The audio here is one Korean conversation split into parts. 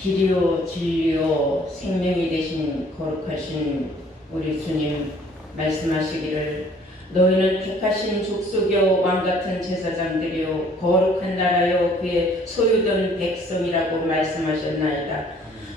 길이요 진리요 생명이 되신 거룩하신 우리 주님 말씀하시기를 너희는 택하신 족속이요 왕같은 제사장들이요 거룩한 나라요 그의 소유된 백성이라고 말씀하셨나이다.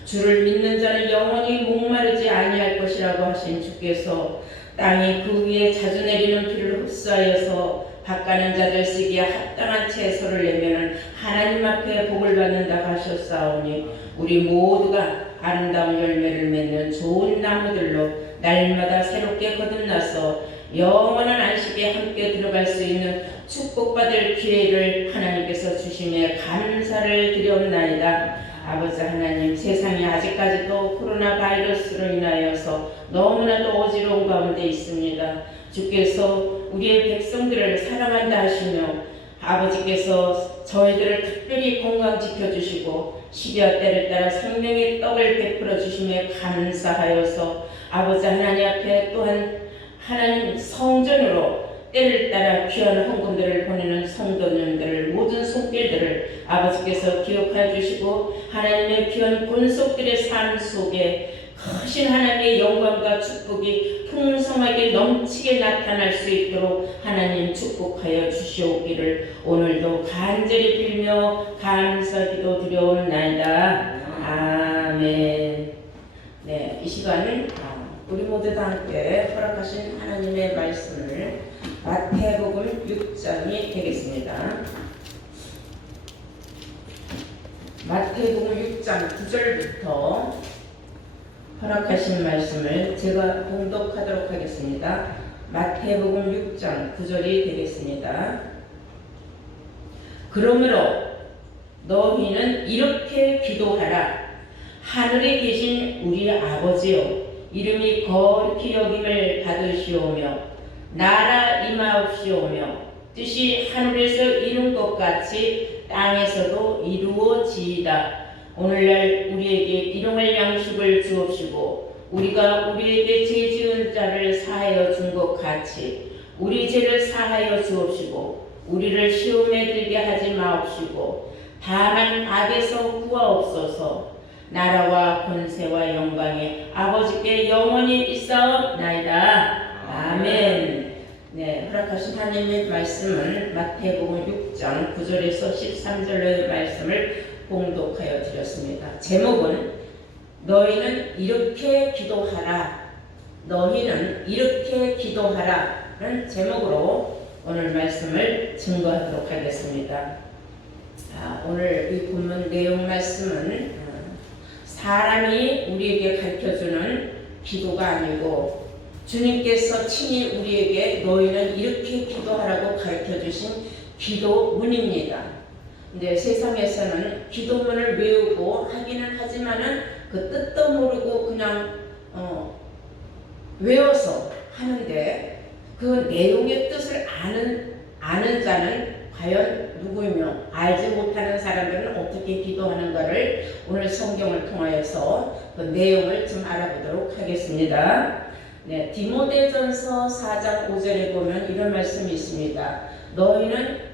주를 믿는 자는 영원히 목마르지 아니할 것이라고 하신 주께서 땅이 그 위에 자주 내리는 비를 흡수하여서 밭가는 자들 쓰기에 합당한 채소를 내면은 하나님 앞에 복을 받는다고 하셨사오니 우리 모두가 아름다운 열매를 맺는 좋은 나무들로 날마다 새롭게 거듭나서 영원한 안식에 함께 들어갈 수 있는 축복받을 기회를 하나님께서 주심에 감사를 드리옵나이다. 아버지 하나님, 세상이 아직까지도 코로나 바이러스로 인하여서 너무나도 어지러운 가운데 있습니다. 주께서 우리의 백성들을 사랑한다 하시며 아버지께서 저희들을 특별히 건강 지켜주시고 12월 때를 따라 생명의 떡을 베풀어 주심에 감사하여서 아버지 하나님 앞에 또한 하나님 성전으로 때를 따라 귀한 헌금들을 보내는 성도님들 모든 손길들을 아버지께서 기억해 주시고 하나님의 귀한 권속들의 삶 속에 크신 하나님의 영광과 축복이 풍성하게 넘치게 나타날 수 있도록 하나님 축복하여 주시옵기를 오늘도 간절히 빌며 감사기도 드려옵나이다. 아멘. 네, 이 시간은 우리 모두 다 함께 허락하신 하나님의 말씀을 마태복음 6장이 되겠습니다. 마태복음 6장 9절부터 허락하신 말씀을 제가 봉독하도록 하겠습니다. 마태복음 6장 9절이 되겠습니다. 그러므로 너희는 이렇게 기도하라. 하늘에 계신 우리 아버지여, 이름이 거룩히 여김을 받으시오며 나라 임하옵시오며 뜻이 하늘에서 이룬 것 같이 땅에서도 이루어지이다. 오늘날 우리에게 일용할 양식을 주옵시고 우리가 우리에게 죄 지은 자를 사하여 준 것 같이 우리 죄를 사하여 주옵시고 우리를 시험에 들게 하지 마옵시고 다만 악에서 구하옵소서. 나라와 권세와 영광이 아버지께 영원히 있사옵나이다. 아멘. 네, 허락하신 하나님의 말씀은 마태복음 6장 9절에서 13절의 말씀을 봉독하여 드렸습니다. 제목은 너희는 이렇게 기도하라. 너희는 이렇게 기도하라는 제목으로 오늘 말씀을 증거하도록 하겠습니다. 오늘 이 본문 내용 말씀은 사람이 우리에게 가르쳐주는 기도가 아니고 주님께서 친히 우리에게 너희는 이렇게 기도하라고 가르쳐주신 기도문입니다. 근데 세상에서는 기도문을 외우고 하기는 하지만은 그 뜻도 모르고 그냥 외워서 하는데 그 내용의 뜻을 아는 자는 과연 누구이며 알지 못하는 사람들은 어떻게 기도하는가를 오늘 성경을 통하여서 그 내용을 좀 알아보도록 하겠습니다. 네, 디모데전서 4장 5절에 보면 이런 말씀이 있습니다. 너희는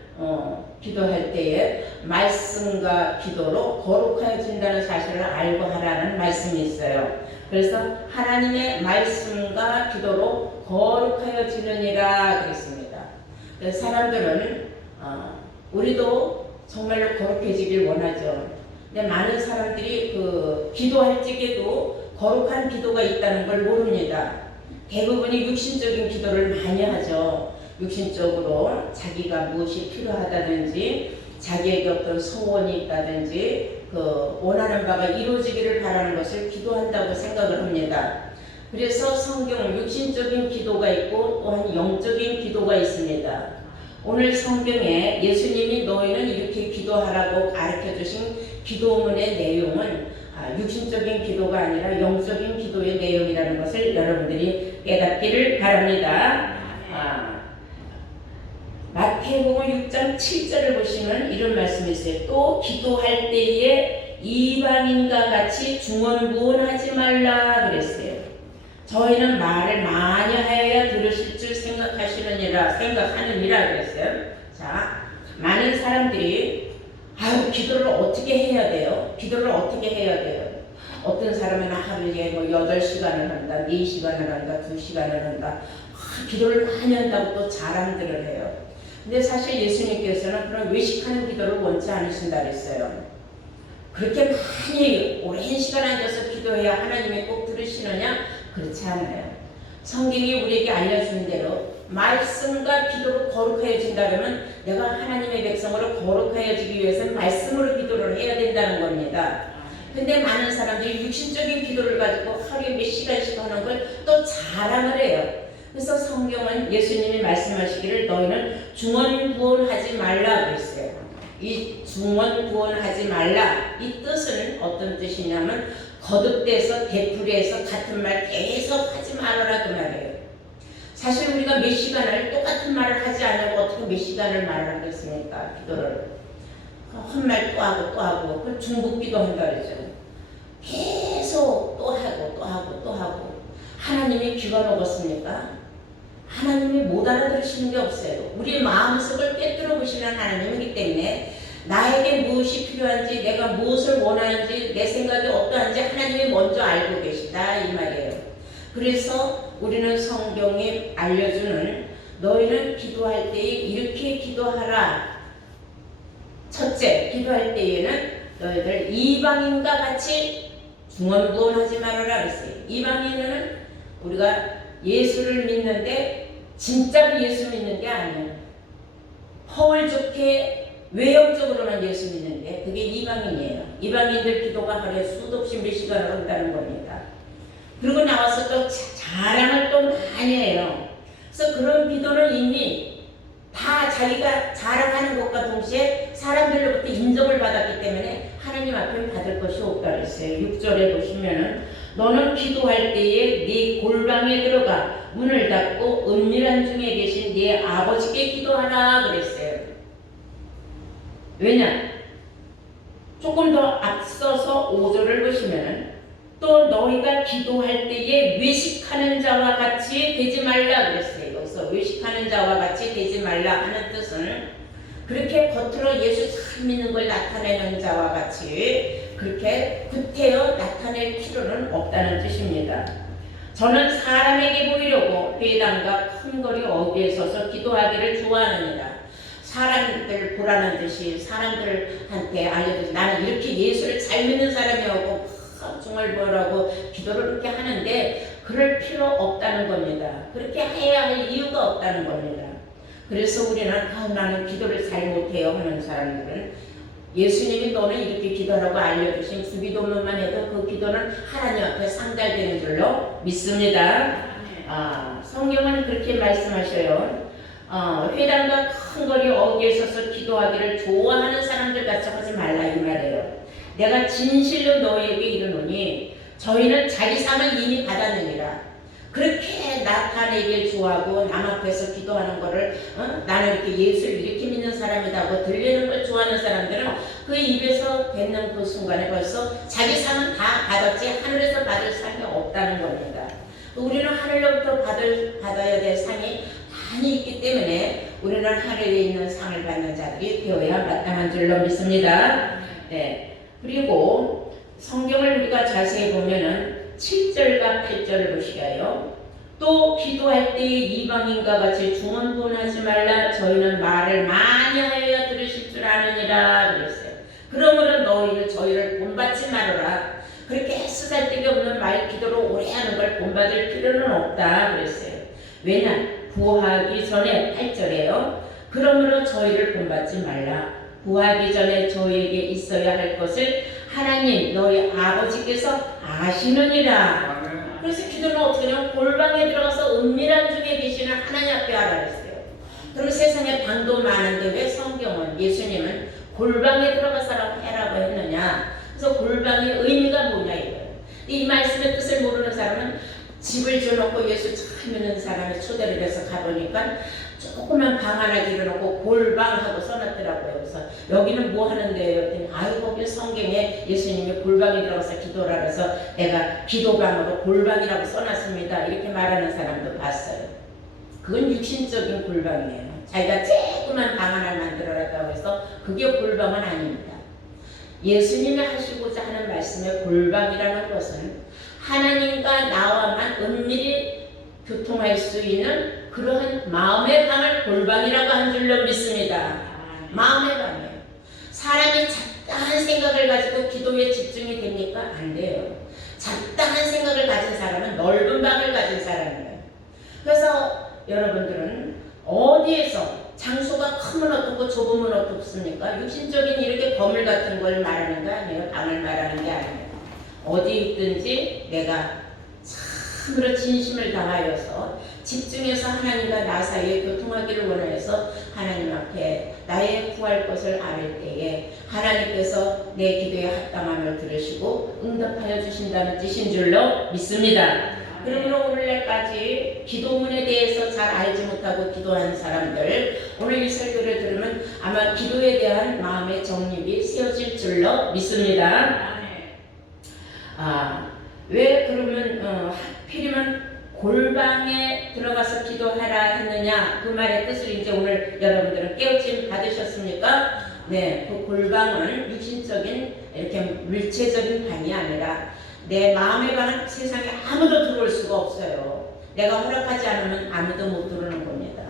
기도할 때에 말씀과 기도로 거룩해진다는 사실을 알고 하라는 말씀이 있어요. 그래서 하나님의 말씀과 기도로 거룩하여지느니라 그랬습니다. 그래서 사람들은 우리도 정말로 거룩해지길 원하죠. 근데 많은 사람들이 그 기도할 적에도 거룩한 기도가 있다는 걸 모릅니다. 대부분이 육신적인 기도를 많이 하죠. 육신적으로 자기가 무엇이 필요하다든지 자기에게 어떤 소원이 있다든지 그 원하는 바가 이루어지기를 바라는 것을 기도한다고 생각을 합니다. 그래서 성경은 육신적인 기도가 있고 또한 영적인 기도가 있습니다. 오늘 성경에 예수님이 너희는 이렇게 기도하라고 가르쳐주신 기도문의 내용은 육신적인 기도가 아니라 영적인 기도의 내용이라는 것을 여러분들이 깨닫기를 바랍니다. 마태복음 6장 7절을 보시면 이런 말씀이 있어요. 또 기도할 때에 이방인과 같이 중언부언하지 말라 그랬어요. 저희는 말을 많이 하여야 들으실 줄 생각하느니라 그랬어요. 자, 많은 사람들이 그 기도를 어떻게 해야 돼요? 기도를 어떻게 해야 돼요? 어떤 사람은 하루에 뭐 8시간을 한다, 4시간을 한다, 2시간을 한다. 기도를 많이 한다고 또 자랑들을 해요. 근데 사실 예수님께서는 그런 외식하는 기도를 원치 않으신다 그랬어요. 그렇게 많이 오랜 시간 앉아서 기도해야 하나님이 꼭 들으시느냐? 그렇지 않아요. 성경이 우리에게 알려준 대로 말씀과 기도로 거룩해진다 그러면 내가 하나님의 백성으로 거룩해지기 위해서는 말씀으로 기도를 해야 된다는 겁니다. 근데 많은 사람들이 육신적인 기도를 가지고 하루에 몇 시간씩 하는 걸 또 자랑을 해요. 그래서 성경은 예수님이 말씀하시기를 너희는 중언부언하지 말라 그랬어요. 이 중언부언하지 말라 이 뜻은 어떤 뜻이냐면 거듭돼서 되풀이해서 같은 말 계속 하지 말아라 그 말이에요. 사실 우리가 몇 시간을 똑같은 말을 하지 않으면 어떻게 몇 시간을 말을 하겠습니까? 기도를 헛말 또 하고 또 하고 그 중복기도 한다 그러죠. 계속 또 하고 또 하고 또 하고 하나님이 귀가 먹었습니까? 하나님이 못 알아들으시는 게 없어요. 우리 마음속을 꿰뚫어 보시는 하나님이기 때문에 나에게 무엇이 필요한지 내가 무엇을 원하는지 내 생각이 어떠한지 하나님이 먼저 알고 계시다 이 말이에요. 그래서 우리는 성경에 알려주는 너희는 기도할 때에 이렇게 기도하라. 첫째, 기도할 때에는 너희들 이방인과 같이 중언부언하지 말아라 그랬어요. 이방인은 우리가 예수를 믿는데 진짜로 예수 믿는 게 아니에요. 허울 좋게 외형적으로만 예수 믿는데 그게 이방인이에요. 이방인들 기도가 하루에 수도 없이 몇 시간을 한다는 겁니다. 그리고 나와서 또 자랑을 또 많이 해요. 그래서 그런 기도는 이미 다 자기가 자랑하는 것과 동시에 사람들로부터 인정을 받았기 때문에 하나님 앞에 받을 것이 없다 그랬어요. 6절에 보시면은 너는 기도할 때에 네 골방에 들어가 문을 닫고 은밀한 중에 계신 네 아버지께 기도하라 그랬어요. 왜냐? 조금 더 앞서서 5절을 보시면은 또 너희가 기도할 때에 외식하는 자와 같이 되지 말라 그랬어요. 여기서 외식하는 자와 같이 되지 말라 하는 뜻은 그렇게 겉으로 예수 잘 믿는 걸 나타내는 자와 같이 그렇게 구태여 나타낼 필요는 없다는 뜻입니다. 저는 사람에게 보이려고 회당과 큰 거리 어귀에 서서 기도하기를 좋아하느니라. 사람들 보라는 듯이 사람들한테 알려줘서 나는 이렇게 예수를 잘 믿는 사람이라고 정말 뭐라고 기도를 그렇게 하는데 그럴 필요 없다는 겁니다. 그렇게 해야 할 이유가 없다는 겁니다. 그래서 우리는 나는 기도를 잘 못해요 하는 사람들은 예수님이 너는 이렇게 기도하라고 알려주신 주기도문만 해도 그 기도는 하나님 앞에 상달되는 줄로 믿습니다. 성경은 그렇게 말씀하셔요. 회당과 큰 거리 어귀에 서서 기도하기를 좋아하는 사람들 같이 하지 말라 이 말이에요. 내가 진실로 너희에게 이르노니 저희는 자기 상을 이미 받았느니라. 그렇게 나타내길 좋아하고 남 앞에서 기도하는 거를 나는 이렇게 예수를 이렇게 믿는 사람이라고 들리는 걸 좋아하는 사람들은 그 입에서 뱉는 그 순간에 벌써 자기 상은 다 받았지 하늘에서 받을 상이 없다는 겁니다. 우리는 하늘로부터 받아야 될 상이 많이 있기 때문에 우리는 하늘에 있는 상을 받는 자들이 되어야 마땅한 줄로 믿습니다. 네. 그리고 성경을 우리가 자세히 보면은 7절과 8절을 보시게요. 또 기도할 때 이방인과 같이 중언부언하지 말라. 저희는 말을 많이 하여야 들으실 줄 아느니라 그랬어요. 그러므로 너희는 저희를 본받지 말아라. 그렇게 쓰잘데기 없는 말 기도를 오래 하는 걸 본받을 필요는 없다 그랬어요. 왜냐? 구하기 전에 8절에요. 그러므로 저희를 본받지 말라. 구하기 전에 저희에게 있어야 할 것을 하나님 너희 아버지께서 아시느니라. 그래서 기도는 어떻게 하냐면 골방에 들어가서 은밀한 중에 계시는 하나님 앞에 하라 그랬어요. 그럼 세상에 방도 많은데 왜 성경은 예수님은 골방에 들어가서 해라고 했느냐. 그래서 골방의 의미가 뭐냐 이거예요. 이 말씀의 뜻을 모르는 사람은 집을 줘놓고 예수 잘 믿는 사람이 초대를 해서 가보니까 조그만 방 하나 길어놓고 골방하고 써놨더라고요. 그래서 여기는 뭐 하는데요? 그랬더니 아유 거기 성경에 예수님이 골방에 들어가서 기도라 그래서 내가 기도방으로 골방이라고 써놨습니다. 이렇게 말하는 사람도 봤어요. 그건 육신적인 골방이에요. 자기가 조그만 방 하나 만들어놨다고 해서 그게 골방은 아닙니다. 예수님이 하시고자 하는 말씀의 골방이라는 것은 하나님과 나와만 은밀히 교통할 수 있는 그러한 마음의 방을 골방이라고 한 줄로 믿습니다. 마음의 방이에요. 사람이 잡다한 생각을 가지고 기도에 집중이 됩니까? 안 돼요. 잡다한 생각을 가진 사람은 넓은 방을 가진 사람이에요. 그래서 여러분들은 어디에서 장소가 크면 어떻고 좁으면 어떻습니까? 육신적인 이렇게 건물 같은 걸 말하는 게 아니에요. 방을 말하는 게 아니에요. 어디 있든지 내가 참으로 진심을 다하여서 집중해서 하나님과 나 사이에 교통하기를 원하여서 하나님 앞에 나의 구할 것을 아뢰 때에 하나님께서 내 기도에 합당함을 들으시고 응답하여 주신다는 뜻인 줄로 믿습니다. 그러므로 오늘날까지 기도문에 대해서 잘 알지 못하고 기도하는 사람들, 오늘 이 설교를 들으면 아마 기도에 대한 마음의 정립이 세워질 줄로 믿습니다. 왜 그러면 하필이면 골방에 들어가서 기도하라 했느냐, 그 말의 뜻을 이제 오늘 여러분들은 깨우침 받으셨습니까? 네, 그 골방은 육신적인 이렇게 물체적인 방이 아니라 내 마음의 방은 세상에 아무도 들어올 수가 없어요. 내가 허락하지 않으면 아무도 못 들어오는 겁니다.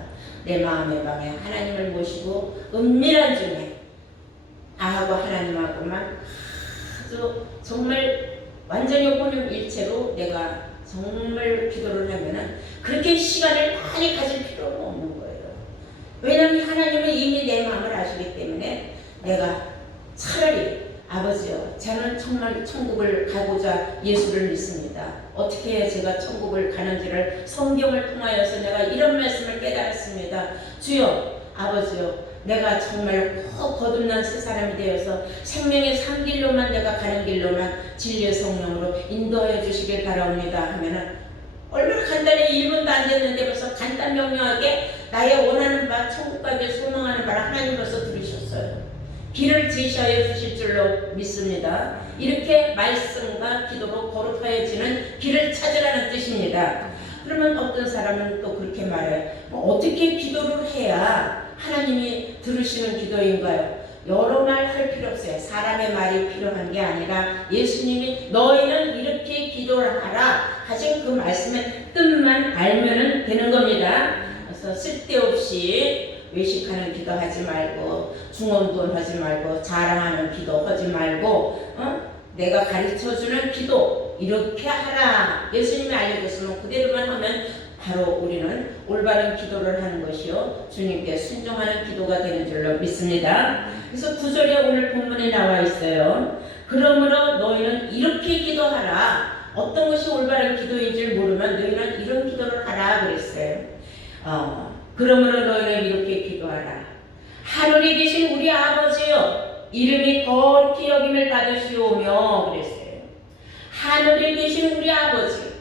내 마음의 방에 하나님을 모시고 은밀한 중에 나하고 하나님하고만 아주 정말 완전히 혼연일체로 내가 정말 기도를 하면은 그렇게 시간을 많이 가질 필요가 없는 거예요. 왜냐하면 하나님은 이미 내 마음을 아시기 때문에 내가 차라리 아버지요, 저는 정말 천국을 가고자 예수를 믿습니다. 어떻게 해야 제가 천국을 가는지를 성경을 통하여서 내가 이런 말씀을 깨달았습니다. 주여, 아버지요, 내가 정말 꼭 거듭난 새 사람이 되어서 생명의 산 길로만 내가 가는 길로만 진리의 성령으로 인도하여 주시길 바라옵니다 하면은 얼마나 간단히 1분도 안 됐는데 벌써 간단 명료하게 나의 원하는 바 천국 가기를 소망하는 바를 하나님 벌써 들으셨어요. 길을 제시하여 주실 줄로 믿습니다. 이렇게 말씀과 기도로 거룩하여지는 길을 찾으라는 뜻입니다. 그러면 어떤 사람은 또 그렇게 말해요. 어떻게 기도를 해야 하나님이 들으시는 기도인가요? 여러 말 할 필요 없어요. 사람의 말이 필요한 게 아니라 예수님이 너희는 이렇게 기도를 하라 하신 그 말씀의 뜻만 알면 되는 겁니다. 그래서 쓸데없이 외식하는 기도 하지 말고 중언부언 하지 말고 자랑하는 기도 하지 말고 내가 가르쳐주는 기도 이렇게 하라. 예수님이 알려줬으면 그대로만 하면 바로 우리는 올바른 기도를 하는 것이요 주님께 순종하는 기도가 되는 줄로 믿습니다. 그래서 9절에 오늘 본문에 나와 있어요. 그러므로 너희는 이렇게 기도하라. 어떤 것이 올바른 기도인 줄 모르면 너희는 이런 기도를 하라 그랬어요. 그러므로 너희는 이렇게 기도하라. 하늘에 계신 우리 아버지여, 이름이 거룩히 여김을 받으시오며 그랬어요. 하늘에 계신 우리 아버지,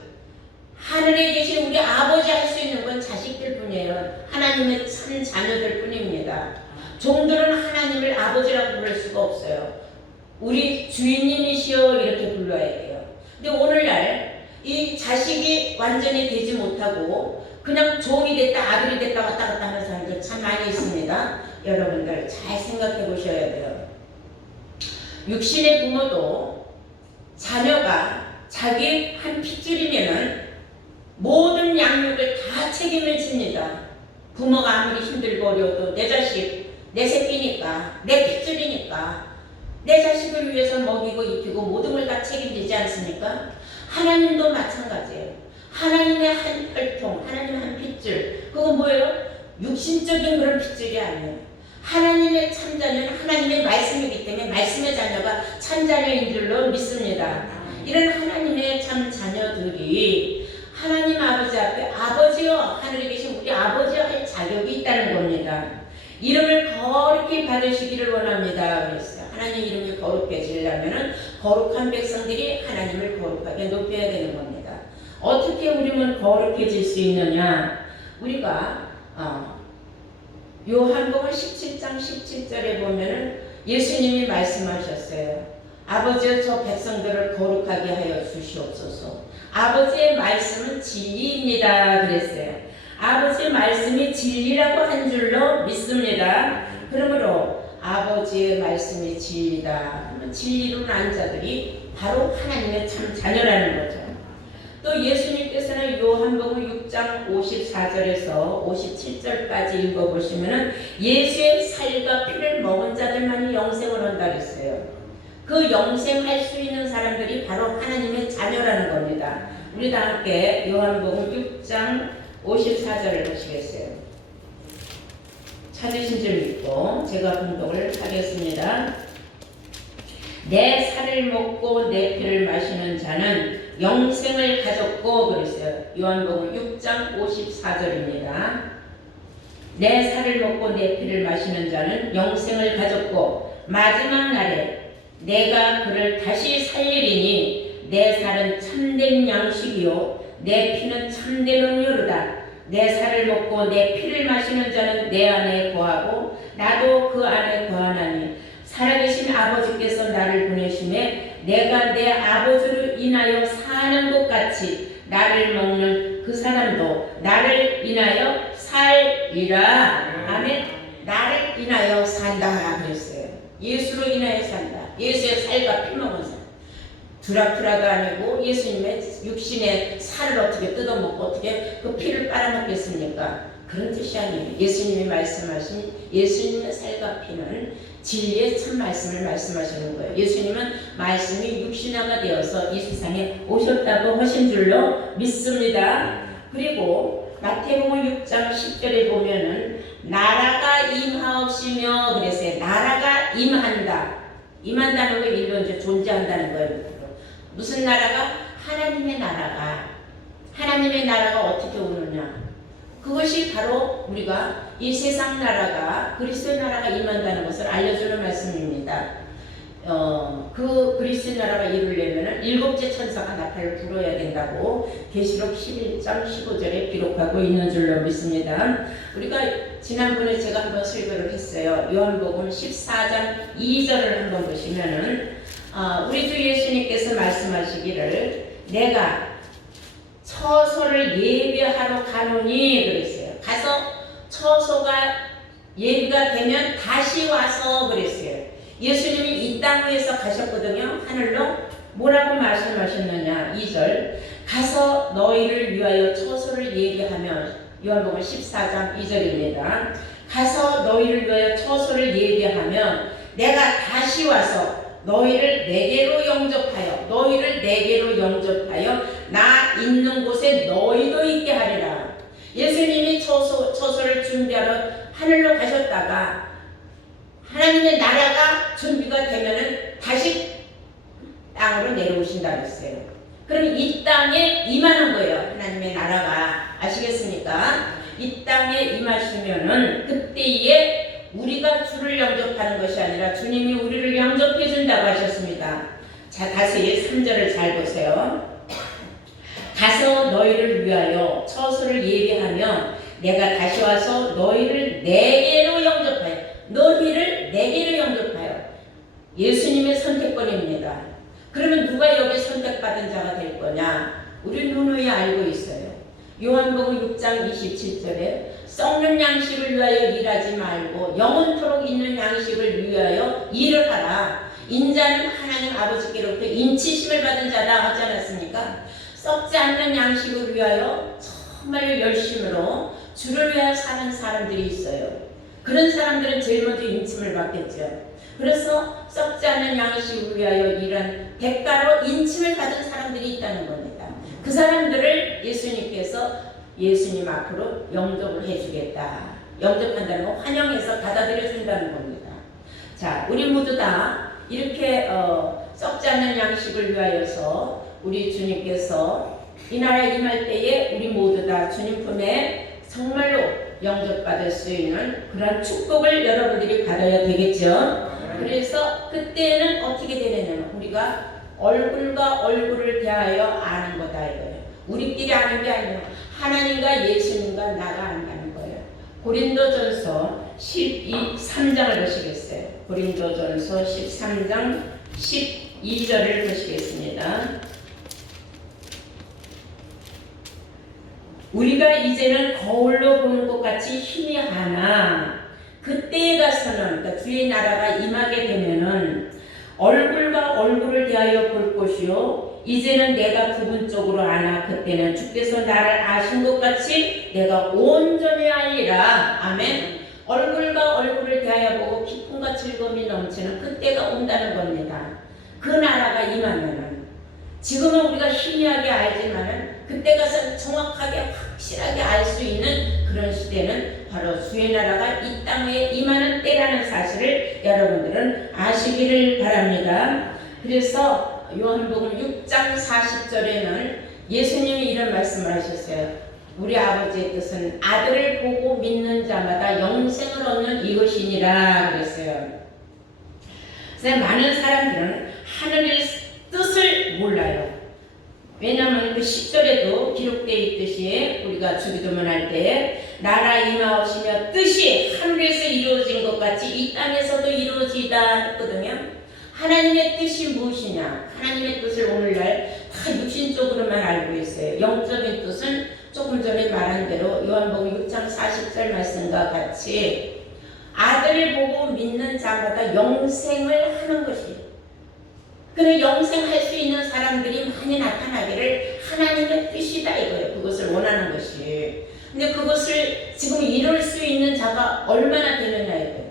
하늘에 계신 우리 아버지 할 수 있는 건 자식들 뿐이에요. 하나님의 참 자녀들 뿐입니다. 종들은 하나님을 아버지라고 부를 수가 없어요. 우리 주인님이시여 이렇게 불러야 돼요. 근데 오늘날 이 자식이 완전히 되지 못하고 그냥 종이 됐다 아들이 됐다 왔다 갔다 하는 사람들 참 많이 있습니다. 여러분들 잘 생각해 보셔야 돼요. 육신의 부모도 자녀가 자기 한 핏줄이면은 모든 양육을 다 책임을 집니다. 부모가 아무리 힘들고 어려워도 내 자식, 내 새끼니까, 내 핏줄이니까 내 자식을 위해서 먹이고 입히고 모든 걸 다 책임지지 않습니까? 하나님도 마찬가지예요. 하나님의 한 혈통, 하나님의 한 핏줄, 그건 뭐예요? 육신적인 그런 핏줄이 아니에요. 하나님의 참자녀는 하나님의 말씀이기 때문에 말씀의 자녀가 참자녀인 줄로 믿습니다. 이런 하나님의 참자녀들이 하나님 아버지 앞에 아버지여, 하늘에 계신 우리 아버지여 할 자격이 있다는 겁니다. 이름을 거룩히 받으시기를 원합니다. 그랬어요. 하나님 이름이 거룩해지려면 거룩한 백성들이 하나님을 거룩하게 높여야 되는 겁니다. 어떻게 우리는 거룩해질 수 있느냐? 우리가 요한복음 17장 17절에 보면은 예수님이 말씀하셨어요. 아버지여 저 백성들을 거룩하게 하여 주시옵소서. 아버지의 말씀은 진리입니다. 그랬어요. 아버지의 말씀이 진리라고 한 줄로 믿습니다. 그러므로 아버지의 말씀이 진리다. 그러면 진리로 난 자들이 바로 하나님의 참 자녀라는 거죠. 또 예수님께서는 요한복음 6장 54절에서 57절까지 읽어보시면 예수의 살과 피를 먹은 자들만이 영생을 한다 그랬어요. 그 영생할 수 있는 사람들이 바로 하나님의 자녀라는 겁니다. 우리 다 함께 요한복음 6장 54절을 보시겠어요. 찾으신 줄 믿고 제가 봉독을 하겠습니다. 내 살을 먹고 내 피를 마시는 자는 영생을 가졌고 그랬어요. 요한복음 6장 54절입니다. 내 살을 먹고 내 피를 마시는 자는 영생을 가졌고 마지막 날에 내가 그를 다시 살리리니 내 살은 참된 양식이요 내 피는 참된 음료로다. 내 살을 먹고 내 피를 마시는 자는 내 안에 거하고 나도 그 안에 거하나니 살아계신 아버지께서 나를 보내심에 내가 내 아버지로 인하여 사는 것 같이 나를 먹는 그 사람도 나를 인하여 살리라. 아멘. 나를 인하여 산다 그랬어요. 예수로 인하여 산다. 예수의 살과 피 먹은 사람. 드라큘라도 아니고 예수님의 육신의 살을 어떻게 뜯어먹고 어떻게 그 피를 빨아먹겠습니까? 그런 뜻이 아니에요. 예수님이 말씀하신 예수님의 살과 피는 진리의 참 말씀을 말씀하시는 거예요. 예수님은 말씀이 육신화가 되어서 이 세상에 오셨다고 하신 줄로 믿습니다. 그리고 마태복음 6장 10절에 보면은 나라가 임하옵시며 그랬어요. 나라가 임한다. 임한다는 거 일로 이제 존재한다는 거예요. 무슨 나라가? 하나님의 나라가. 하나님의 나라가 어떻게 오느냐? 그것이 바로 우리가 이 세상 나라가 그리스도의 나라가 임한다는 것을 알려주는 말씀입니다. 그 그리스도의 나라가 이루려면 일곱째 천사가 나팔을 불어야 된다고 계시록 11장 15절에 기록하고 있는 줄로 믿습니다. 우리가 지난번에 제가 한번 설교를 했어요. 요한복음 14장 2절을 한번 보시면은 우리 주 예수님께서 말씀하시기를 내가 처소를 예비하러 가노니 그랬어요. 가서 처소가 예비가 되면 다시 와서 그랬어요. 예수님이 이 땅 위에서 가셨거든요. 하늘로. 뭐라고 말씀하셨느냐. 2절 가서 너희를 위하여 처소를 예비하며 요한복음 14장 2절입니다. 가서 너희를 위하여 처소를 예비하면 내가 다시 와서 너희를 내게로 영접하여 나 있는 곳에 너희도 있게 하리라. 예수님이 처소를 준비하러 하늘로 가셨다가 하나님의 나라가 준비가 되면은 다시 땅으로 내려오신다 그랬어요. 그럼 이 땅에 임하는 거예요. 하나님의 나라가. 아시겠습니까? 이 땅에 임하시면은 그때에 우리가 주를 영접하는 것이 아니라 주님이 우리를 영접해 준다고 하셨습니다. 자, 다시 3절을 잘 보세요. 가서 너희를 위하여 처소를 예비하면 내가 다시 와서 너희를 내게로 영접하여 예수님의 선택권입니다. 그러면 누가 여기 선택받은 자가 될 거냐? 우리 누누이 알고 있어요. 요한복음 6장 27절에 썩는 양식을 위하여 일하지 말고 영원토록 있는 양식을 위하여 일을 하라. 인자는 하나님 아버지께로부터 인치심을 받은 자다 하지 않았습니까? 썩지 않는 양식을 위하여 정말 열심으로 주를 위하여 사는 사람들이 있어요. 그런 사람들은 제일 먼저 인침을 받겠죠. 그래서 썩지 않는 양식을 위하여 일한 대가로 인침을 받은 사람들이 있다는 겁니다. 그 사람들을 예수님께서 예수님 앞으로 영접을 해주겠다. 영접한다는 건 환영해서 받아들여 준다는 겁니다. 자, 우리 모두 다 이렇게 썩지 않는 양식을 위하여서 우리 주님께서 이 나라에 임할 때에 우리 모두 다 주님 품에 정말로 영접받을 수 있는 그런 축복을 여러분들이 받아야 되겠죠. 그래서 그때는 어떻게 되느냐면 우리가 얼굴과 얼굴을 대하여 아는 거다 이거예요. 우리끼리 아는 게 아니라 하나님과 예수님과 나가 안다는 거예요. 고린도전서 13장을 보시겠어요. 고린도전서 13장 12절을 보시겠습니다. 우리가 이제는 거울로 보는 것 같이 희미하나 그때에 가서는, 그러니까 주의 나라가 임하게 되면은 얼굴과 얼굴을 대하여 볼 것이요 이제는 내가 부분적으로 아나 그때는 주께서 나를 아신 것 같이 내가 온전히 알리라. 아멘. 얼굴과 얼굴을 대하여 보고 기쁨과 즐거움이 넘치는 그때가 온다는 겁니다. 그 나라가 임하면은 지금은 우리가 희미하게 알지만은 그때 가서 정확하게 확실하게 알 수 있는 그런 시대는 바로 주의 나라가 이 땅에 임하는 때라는 사실을 여러분들은 아시기를 바랍니다. 그래서 요한복음 6장 40절에는 예수님이 이런 말씀을 하셨어요. 우리 아버지의 뜻은 아들을 보고 믿는 자마다 영생을 얻는 이것이니라 그랬어요. 그래서 많은 사람들은 하늘의 뜻을 몰라요. 왜냐하면 그 10절에도 기록되어 있듯이 우리가 주기도문 할 때 나라 임하옵시며 뜻이 하늘에서 이루어진 것 같이 이 땅에서도 이루어지다 했거든요. 하나님의 뜻이 무엇이냐? 하나님의 뜻을 오늘날 다 육신적으로만 알고 있어요. 영적인 뜻은 조금 전에 말한 대로 요한복음 6장 40절 말씀과 같이 아들을 보고 믿는 자마다 영생을 하는 것이에요. 그래 영생할 수 있는 사람들이 많이 나타나기를 하나님의 뜻이다 이거예요. 그것을 원하는 것이. 근데 그것을 지금 이룰 수 있는 자가 얼마나 되느냐 이거예요.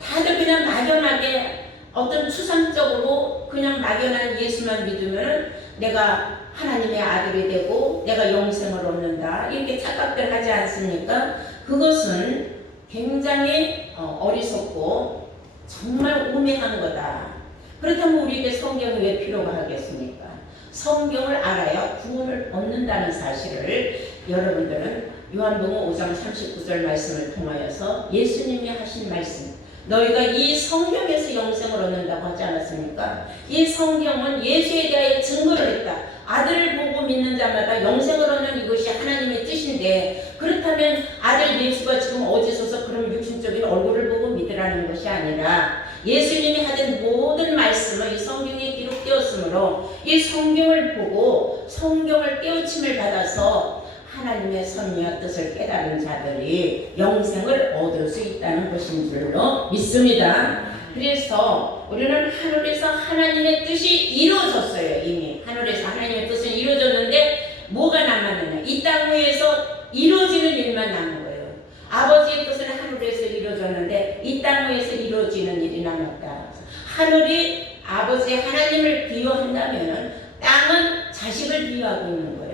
다들 그냥 막연하게 어떤 추상적으로 그냥 막연한 예수만 믿으면 내가 하나님의 아들이 되고 내가 영생을 얻는다 이렇게 착각들 하지 않습니까? 그것은 굉장히 어리석고 정말 우매한 거다. 그렇다면 우리에게 성경이 왜 필요가 하겠습니까? 성경을 알아야 구원을 얻는다는 사실을 여러분들은 요한복음 5장 39절 말씀을 통하여서 예수님이 하신 말씀 너희가 이 성경에서 영생을 얻는다고 하지 않았습니까? 이 성경은 예수에 대하여 증거를 했다. 아들을 보고 믿는 자마다 영생을 얻는 이것이 하나님의 뜻인데 그렇다면 아들 예수가 지금 어디 서서 그런 육신적인 얼굴을 보고 믿으라는 것이 아니라 예수님이 하신 모든 말씀은 이 성경에 기록되었으므로 이 성경을 보고 성경을 깨우침을 받아서 하나님의 섭리와 뜻을 깨달은 자들이 영생을 얻을 수 있다는 것인 줄로 믿습니다. 그래서 우리는 하늘에서 하나님의 뜻이 이루어졌어요. 이미 하늘에서 하나님의 뜻은 이루어졌는데 뭐가 남았느냐? 이 땅 위에서 이루어지는 일만 남은 거예요. 아버지의 뜻은 하늘에서 이루어졌는데 이 땅 위에서 이루어지는 일이 남았다. 하늘이 아버지 하나님을 비유한다면 땅은 자식을 비유하고 있는 거예요.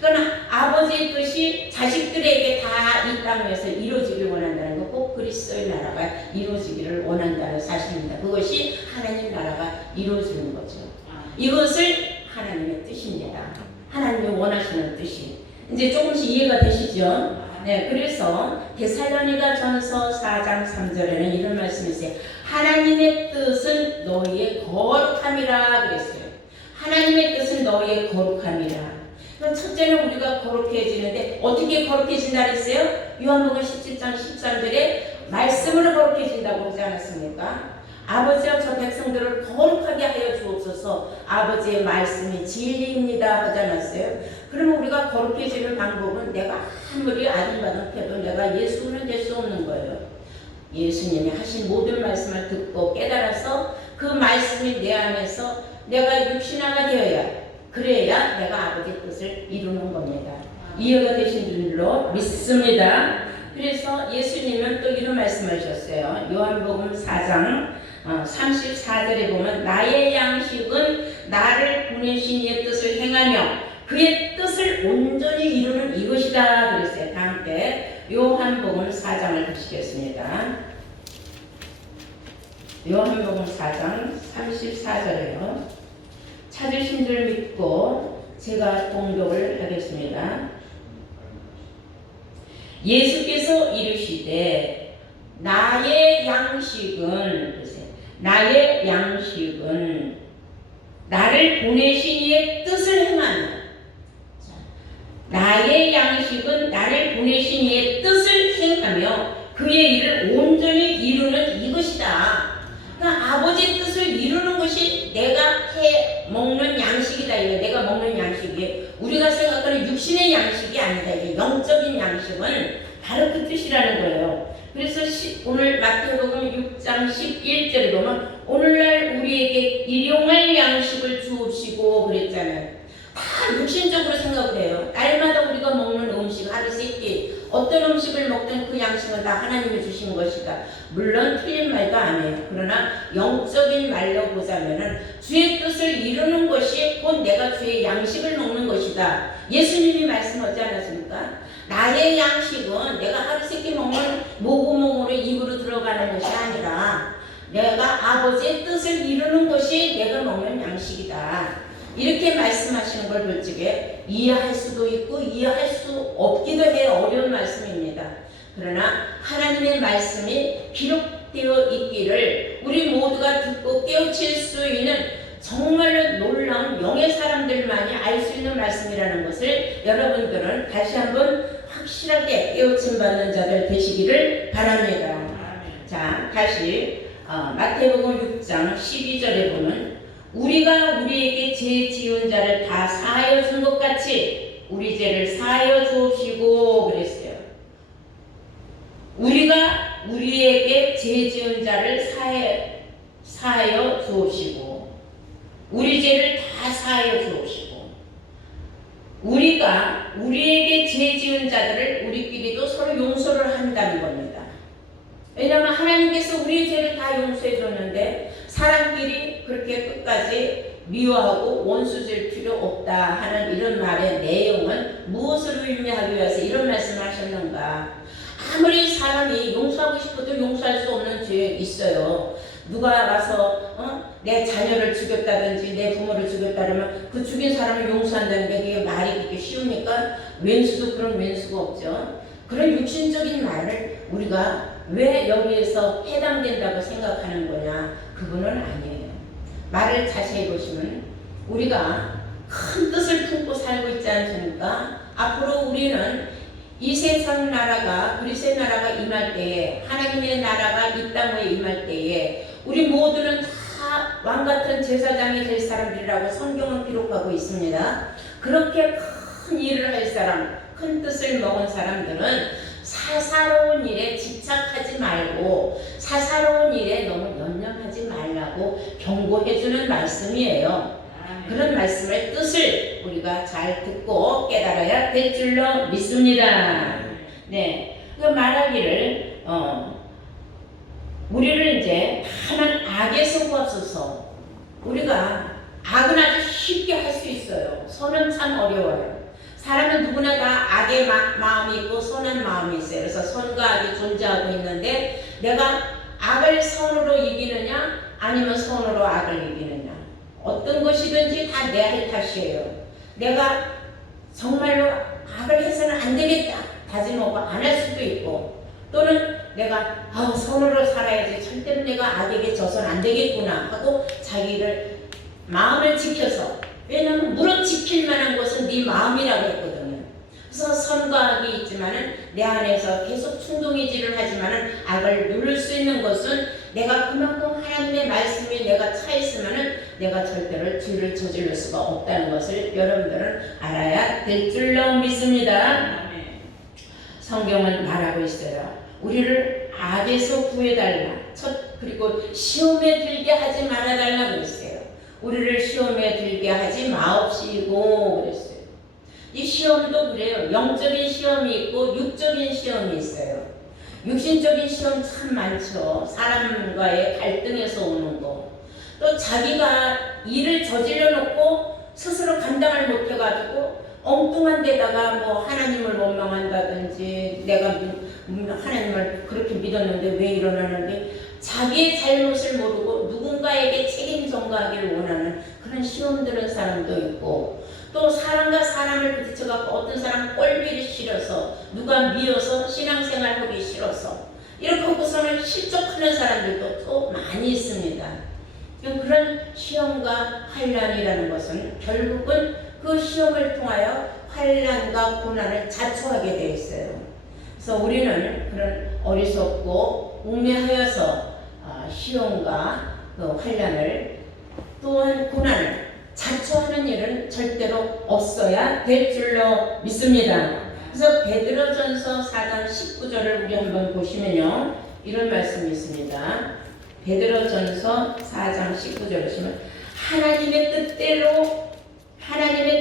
그러나 아버지의 뜻이 자식들에게 다 이 땅에서 이루어지길 원한다는 거, 꼭 그리스도의 나라가 이루어지기를 원한다는 사실입니다. 그것이 하나님 나라가 이루어지는 거죠. 이것을 하나님의 뜻입니다. 하나님이 원하시는 뜻이. 이제 조금씩 이해가 되시죠? 네, 그래서 데살로니가 전서 4장 3절에는 이런 말씀이 있어요. 하나님의 뜻은 너희의 거룩함이라 그랬어요. 하나님의 뜻은 너희의 거룩함이라. 그럼 첫째는 우리가 거룩해지는데 어떻게 거룩해진다 그랬어요? 요한복음 17장 13절에 말씀으로 거룩해진다고 하지 않았습니까? 아버지와 저 백성들을 거룩하게 하여 주옵소서. 아버지의 말씀이 진리입니다 하지 않았어요? 그러면 우리가 거룩해지는 방법은 내가 아무리 아등바등해도 내가 예수는 될 수 없는 거예요. 예수님이 하신 모든 말씀을 듣고 깨달아서 그 말씀이 내 안에서 내가 육신화가 되어야 그래야 내가 아버지의 뜻을 이루는 겁니다. 이해가 되신 줄로 믿습니다. 그래서 예수님은 또 이런 말씀을 하셨어요. 요한복음 4장 34절에 보면 나의 양식은 나를 보내신 이의 뜻을 행하며 그의 뜻을 온전히 이루는 이것이다 그랬어요. 다 함께 요한복음 4장을 보시겠습니다. 요한복음 4장 34절에요. 찾으신 줄 믿고 제가 봉독을 하겠습니다. 예수께서 이르시되 나의 양식은 나를 보내신 이의 뜻을 행하는 나의 양식은 나를 보내신 이의 뜻을 행하며 그의 일을 온전히 이루는 이것이다. 그러니까 아버지의 뜻을 이루는 것이 내가 해 먹는 양식이다. 이거 내가 먹는 양식이 우리가 생각하는 육신의 양식이 아니다. 이게 영적인 양식은 바로 그 뜻이라는 거예요. 그래서 오늘 마태복음 6장 11절에 보면 오늘날 우리에게 일용할 양식을 주옵시고 그랬잖아요. 다 육신적으로 생각을 해요. 날마다 우리가 먹는 음식 하루 세끼 어떤 음식을 먹든 그 양식은 다 하나님이 주신 것이다. 물론 틀린 말도 안 해요. 그러나 영적인 말로 보자면은 주의 뜻을 이루는 것이 곧 내가 주의 양식을 먹는 것이다. 예수님이 말씀하지 않았습니까? 나의 양식은 내가 하루 세끼 먹는 모구멍으로 입으로 들어가는 것이 아니라 내가 아버지의 뜻을 이루는 것이 내가 먹는 양식이다. 이렇게 말씀하시는 걸 솔직히 이해할 수도 있고 이해할 수 없기도 해요. 어려운 말씀입니다. 그러나 하나님의 말씀이 기록되어 있기를 우리 모두가 듣고 깨우칠 수 있는 정말로 놀라운 영의 사람들만이 알 수 있는 말씀이라는 것을 여러분들은 다시 한번 확실하게 깨우침 받는 자들 되시기를 바랍니다. 자, 다시 마태복음 6장 12절에 보면 우리가 우리에게 죄 지은 자를 다 사하여 준 것 같이 우리 죄를 사하여 주옵시고 그랬어요. 우리가 우리에게 죄 지은 자를 사하여 주옵시고 우리 죄를 다 사하여 주옵시고 우리가 우리에게 죄 지은 자들을 우리끼리도 서로 용서를 한다는 겁니다. 왜냐하면 하나님께서 우리의 죄를 다 용서해 줬는데 사람끼리 그렇게 끝까지 미워하고 원수질 필요 없다 하는 이런 말의 내용은 무엇을 의미하기 위해서 이런 말씀을 하셨는가. 아무리 사람이 용서하고 싶어도 용서할 수 없는 죄 있어요. 누가 와서 내 자녀를 죽였다든지 내 부모를 죽였다 그러면 그 죽인 사람을 용서한다는 게 그게 말이 그렇게 쉬우니까 왼수도 그런 왼수가 없죠. 그런 육신적인 말을 우리가 왜 여기에서 해당된다고 생각하는 거냐? 그거는 아니에요. 말을 자세히 보시면 우리가 큰 뜻을 품고 살고 있지 않습니까? 앞으로 우리는 이 세상 나라가 그리스도의 나라가 임할 때에 하나님의 나라가 이 땅에 임할 때에 우리 모두는 다 왕같은 제사장이 될 사람들이라고 성경은 기록하고 있습니다. 그렇게 큰 일을 할 사람, 큰 뜻을 먹은 사람들은 사사로운 일에 집착하지 말고 사사로운 일에 너무 연연하지 말라고 경고해주는 말씀이에요. 그런 말씀의 뜻을 우리가 잘 듣고 깨달아야 될 줄로 믿습니다. 네, 그 말하기를 우리를 이제 다만 악에서 구하소서. 우리가 악은 아주 쉽게 할 수 있어요. 선은 참 어려워요. 사람은 누구나 다 악의 마음이 있고 선한 마음이 있어요. 그래서 선과 악이 존재하고 있는데 내가 악을 선으로 이기느냐 아니면 선으로 악을 이기느냐, 어떤 것이든지 다 내 할 탓이에요. 내가 정말로 악을 해서는 안 되겠다 다짐하고 안 할 수도 있고, 또는 내가 선으로 살아야지 절대로 내가 악에게 져서는 안 되겠구나 하고 자기를 마음을 지켜서, 왜냐하면 무릇 지킬 만한 것은 네 마음이라고 했거든요. 그래서 선과 악이 있지만은 내 안에서 계속 충동이질을 하지만은 악을 누를 수 있는 것은 내가 그만큼 하나님의 말씀이 내가 차 있으면은 내가 절대로 죄를 저지를 수가 없다는 것을 여러분들은 알아야 될 줄로 믿습니다. 성경은 말하고 있어요. 우리를 악에서 구해달라. 그리고 시험에 들게 하지 말아달라고 했어요. 우리를 시험에 들게 하지 마옵시고 그랬어요. 이 시험도 그래요. 영적인 시험이 있고 육적인 시험이 있어요. 육신적인 시험 참 많죠. 사람과의 갈등에서 오는 거. 또 자기가 일을 저질러 놓고 스스로 감당을 못해가지고 엉뚱한 데다가 뭐 하나님을 원망한다든지 내가 하나님을 그렇게 믿었는데 왜 이러는데 자기의 잘못을 모르고 누군가에게 책임 전가하기를 원하는 그런 시험 들은 사람도 있고, 또 사람과 사람을 부딪혀갖고 어떤 사람 꼴보기 싫어서 누가 미워서 신앙생활 하기 싫어서 이렇게 하고서는 실족하는 사람들도 또 많이 있습니다. 그런 시험과 환난이라는 것은 결국은 그 시험을 통하여 환난과 고난을 자초하게 되어 있어요. 그래서 우리는 그런 어리석고 웅매하여서 시험과 그 환난을 또한 고난을 자초하는 일은 절대로 없어야 될 줄로 믿습니다. 그래서 베드로전서 4장 19절을 우리 한번 보시면요. 이런 말씀이 있습니다. 베드로전서 4장 19절 보시면 하나님의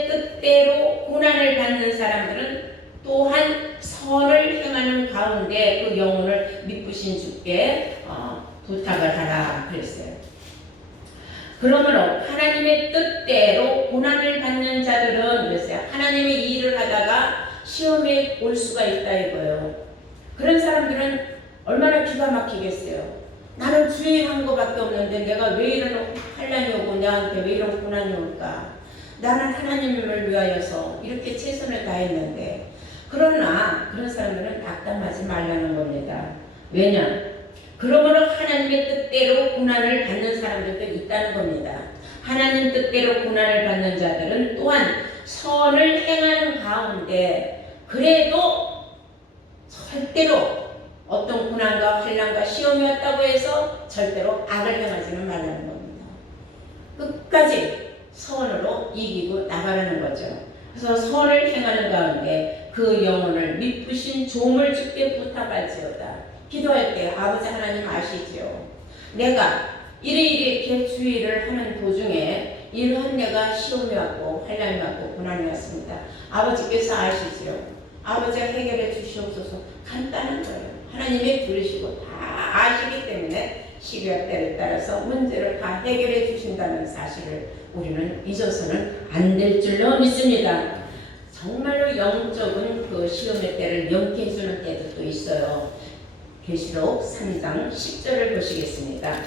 뜻대로 고난을 받는 사람들은 또한 선을 행하는 가운데 그 영혼을 믿으신 주께 부탁을 하라 그랬어요. 그러므로 하나님의 뜻대로 고난을 받는 자들은 그랬어요. 하나님의 일을 하다가 시험에 올 수가 있다 이거예요. 그런 사람들은 얼마나 기가 막히겠어요. 나는 주의한 것밖에 없는데 내가 왜 이런 환난이 오고 나한테 왜 이런 고난이 올까? 나는 하나님을 위하여서 이렇게 최선을 다했는데. 그러나 그런 사람들은 낙담하지 말라는 겁니다. 왜냐? 그러므로 하나님의 뜻대로 고난을 받는 사람들도 있다는 겁니다. 하나님 뜻대로 고난을 받는 자들은 또한 선을 행하는 가운데 그래도 절대로 어떤 고난과 환난과 시험이 왔다고 해서 절대로 악을 행하지는 말라는 겁니다. 끝까지 선으로 이기고 나가라는 거죠. 그래서 선을 행하는 가운데 그 영혼을 믿으신 종을 주께 부탁할지어다. 기도할 때 아버지 하나님 아시지요. 내가 이렇게 주의를 하는 도중에 이러한 내가 시험이 왔고 환난이 왔고 고난이 왔습니다. 아버지께서 아시지요. 아버지가 해결해 주시옵소서. 간단한 거예요. 하나님이 들으시고 다 아시기 때문에 시기와 때를 따라서 문제를 다 해결해 주신다는 사실을 우리는 잊어서는 안 될 줄로 믿습니다. 정말로 영적인 그 시험의 때를 명쾌해 주는 때도 또 있어요. 계시록 3장 10절을 보시겠습니다.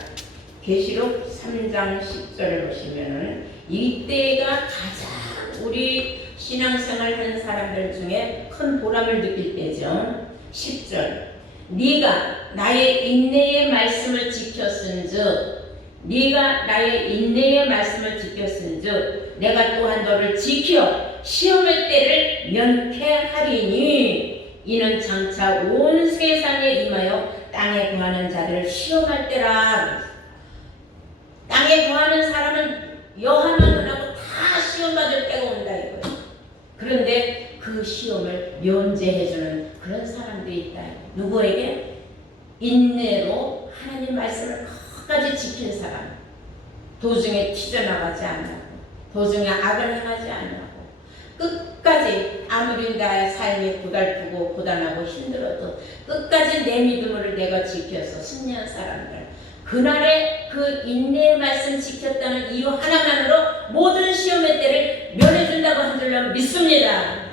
계시록 3장 10절을 보시면은 이때가 가장 우리 신앙생활 하는 사람들 중에 큰 보람을 느낄 때죠. 10절 네가 나의 인내의 말씀을 지켰은즉 네가 나의 인내의 말씀을 지켰은즉 내가 또한 너를 지켜 시험의 때를 면케하리니 이는 장차 온 세상에 임하여 땅에 거하는 자들을 시험할 때라. 땅에 거하는 사람은 여하만 하고 다 시험받을 때가 온다 이거예요. 그런데 그 시험을 면제해주는 그런 사람들이 있다. 누구에게? 인내로 하나님 말씀을 끝까지 지킨 사람. 도중에 튀져나가지 않고 도중에 악을 행하지 않고 끝까지 아무리 나의 삶이 고달프고 고단하고 힘들어도 끝까지 내 믿음을 내가 지켜서 승리한 사람들. 그날의 그 인내의 말씀 지켰다는 이유 하나만으로 모든 시험의 때를 면해준다고 한 줄로 믿습니다.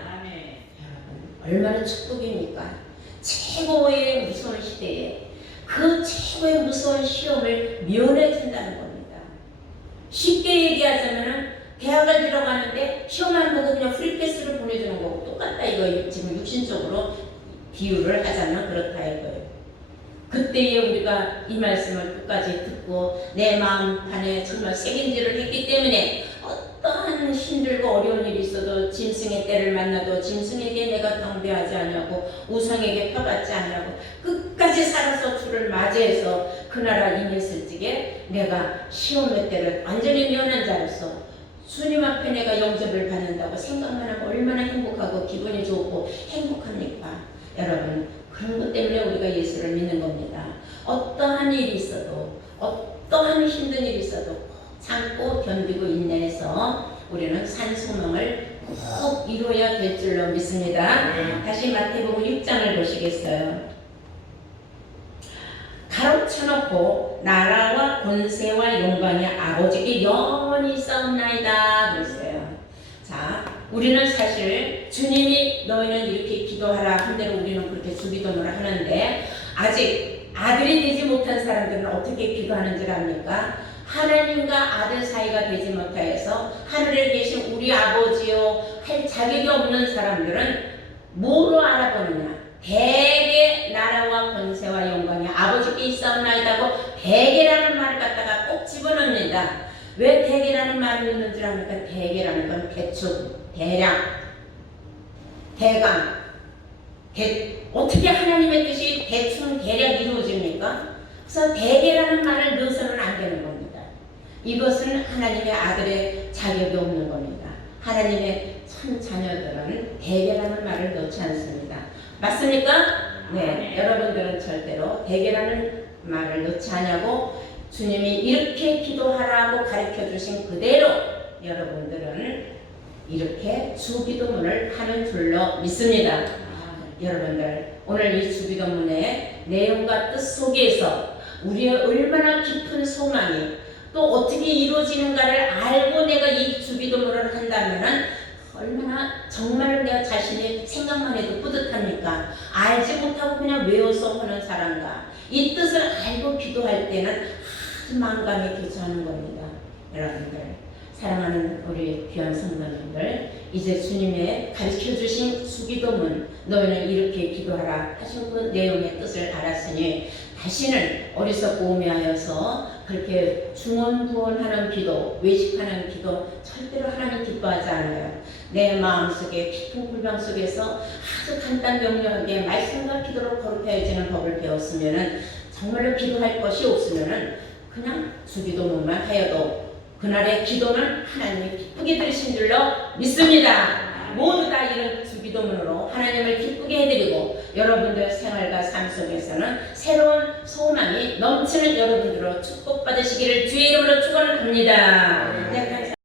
아멘. 여러분 얼마나 축복입니까? 최고의 무서운 시대에 그 최고의 무서운 시험을 면해준다는 겁니다. 쉽게 얘기하자면은 대학을 들어가는데 시험하는 거고 그냥 프리패스를 보내주는 거고 똑같다 이거 지금 육신적으로 비유를 하자면 그렇다 이거예요. 그때에 우리가 이 말씀을 끝까지 듣고 내 마음 안에 정말 새김질을 했기 때문에 어떠한 힘들고 어려운 일이 있어도 짐승의 때를 만나도 짐승에게 내가 경배하지 않냐고 우상에게 표받지 않냐고 끝까지 살아서 주를 맞이해서 그 나라 임했을 적에 내가 시험의 때를 완전히 면한 자로서 주님 앞에 내가 영접을 받는다고 생각만 하면 얼마나 행복하고 기분이 좋고 행복합니까? 여러분 그런 것 때문에 우리가 예수를 믿는 겁니다. 어떠한 일이 있어도 어떠한 힘든 일이 있어도 참고 견디고 인내해서 우리는 산 소망을 꼭 이루어야 될 줄로 믿습니다. 다시 마태복음 6장을 보시겠어요. 가로쳐놓고 나라와 권세와 영광이 아버지께 영원히 있사옵나이다 그랬어요. 자, 우리는 사실 주님이 너희는 이렇게 기도하라 한 대로 우리는 그렇게 주기도문을 하는데 아직 아들이 되지 못한 사람들은 어떻게 기도하는지 압니까? 하나님과 아들 사이가 되지 못하여서 하늘에 계신 우리 아버지요 할 자격이 없는 사람들은 뭐로 알아보느냐? 대개 나라와 권세와 영광이 아버지께 있사옵나이다고 대개라는 말을 갖다가 꼭 집어넣습니다. 왜 대개라는 말을 넣는 줄 압니까? 대개라는 건 대충, 대량, 대강. 어떻게 하나님의 뜻이 대충 대략 이루어집니까? 그래서 대개라는 말을 넣어서는 안 되는 겁니다. 이것은 하나님의 아들의 자격이 없는 겁니다. 하나님의 참 자녀들은 대개라는 말을 넣지 않습니다. 맞습니까? 네, 여러분들은 절대로 대개라는 말을 넣지 않냐고 주님이 이렇게 기도하라고 가르쳐 주신 그대로 여러분들은 이렇게 주기도문을 하는 줄로 믿습니다. 여러분들 오늘 이 주기도문의 내용과 뜻 속에서 우리의 얼마나 깊은 소망이 또 어떻게 이루어지는가를 알고 내가 이 주기도문을 한다면은 얼마나 정말 내가 자신이 생각만 해도 뿌듯합니까? 알지 못하고 그냥 외워서 하는 사람과 이 뜻을 알고 기도할 때는 아주 만감이 교차하는 겁니다. 여러분들 사랑하는 우리 귀한 성도님들 이제 주님의 가르쳐주신 주기도문 너희는 이렇게 기도하라 하신 그 내용의 뜻을 알았으니 다시는 어리석고 우매하여서 그렇게 중언부언하는 기도, 외식하는 기도 절대로 하나님 기뻐하지 않아요. 내 마음속에 깊은 불병 속에서 아주 간단 명료하게 말씀과 기도로 거룩해지는 법을 배웠으면은 정말로 기도할 것이 없으면은 그냥 주기도문만 하여도 그날의 기도는 하나님이 기쁘게 들으신 줄로 믿습니다. 모두 다 이런 주기도문으로 하나님을 기쁘게 해드리고 여러분들 생활과 삶 속에서는 새로운 소망이 넘치는 여러분들로 축복받으시기를 주의 이름으로 축원을 합니다.